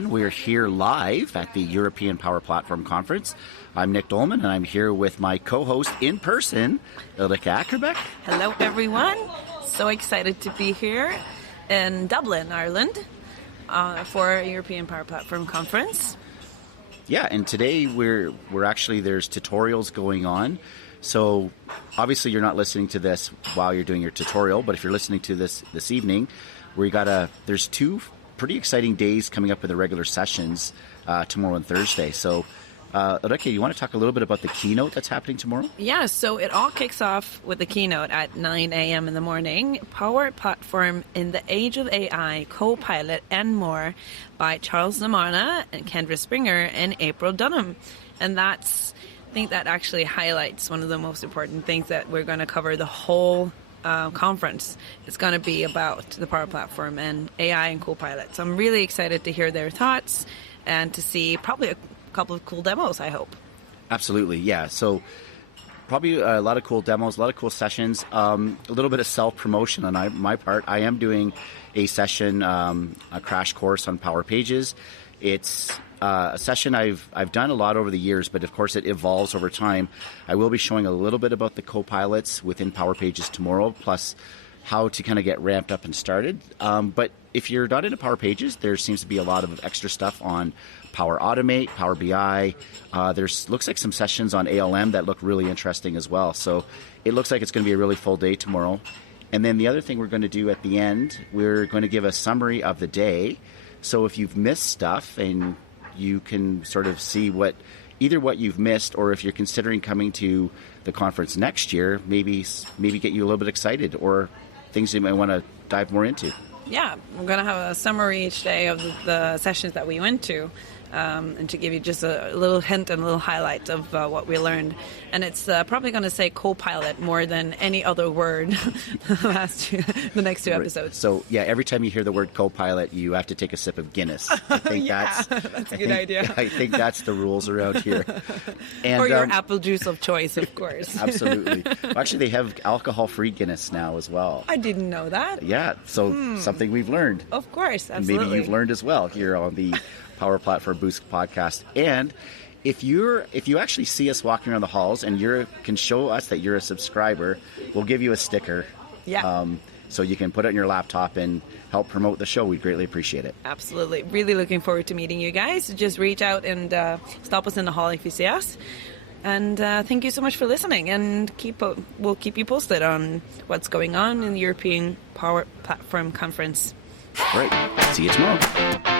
everyone. We're here live at the European Power Platform Conference. I'm Nick Dolman, and I'm here with my co-host in person, Ulrika Ackerbeck. Hello, everyone. So excited to be here in Dublin, Ireland, for a European Power Platform Conference. Yeah, and today we're actually, there's tutorials going on. So obviously you're not listening to this while you're doing your tutorial, but if you're listening to this evening, there's two pretty exciting days coming up with the regular sessions tomorrow and Thursday. So Ulrika, you want to talk a little bit about the keynote that's happening tomorrow? Yeah, so it all kicks off with the keynote at 9 a.m. in the morning, Power Platform in the Age of AI, Co-Pilot and More by Charles Lamarna and Kendra Springer and April Dunham. And I think that actually highlights one of the most important things that we're going to cover the whole conference. It's going to be about the Power Platform and AI and Co-Pilot. So I'm really excited to hear their thoughts and to see probably a couple of cool demos, I hope. Absolutely, yeah. So probably a lot of cool demos, a lot of cool sessions, a little bit of self-promotion on my part. I am doing a session, a crash course on Power Pages. It's a session I've done a lot over the years, but of course it evolves over time. I will be showing a little bit about the co-pilots within Power Pages tomorrow, plus how to kind of get ramped up and started. But if you're not into Power Pages, there seems to be a lot of extra stuff on Power Automate, Power BI. Looks like some sessions on ALM that look really interesting as well. So it looks like it's going to be a really full day tomorrow. And then the other thing we're going to do at the end, we're going to give a summary of the day. So if you've missed stuff and you can sort of see what you've missed, or if you're considering coming to the conference next year, maybe get you a little bit excited, or things you might want to dive more into. Yeah, we're going to have a summary each day of the sessions that we went to, and to give you just a little hint and a little highlight of what we learned. And it's probably going to say co-pilot more than any other word the next two episodes. So, yeah, every time you hear the word co-pilot, you have to take a sip of Guinness. I think that's a good idea. I think that's the rules around here. And, or your apple juice of choice, of course. Absolutely. Well, actually, they have alcohol-free Guinness now as well. I didn't know that. Yeah, so something we've learned. Of course, absolutely. Maybe you've learned as well here on the Power Platform Boost podcast. And if you actually see us walking around the halls and you can show us that you're a subscriber, we'll give you a sticker. Yeah. So you can put it on your laptop and help promote the show. We'd greatly appreciate it. Absolutely. Really looking forward to meeting you guys. Just reach out and stop us in the hall if you see us. And thank you so much for listening. And we'll keep you posted on what's going on in the European Power Platform Conference. All right. See you tomorrow.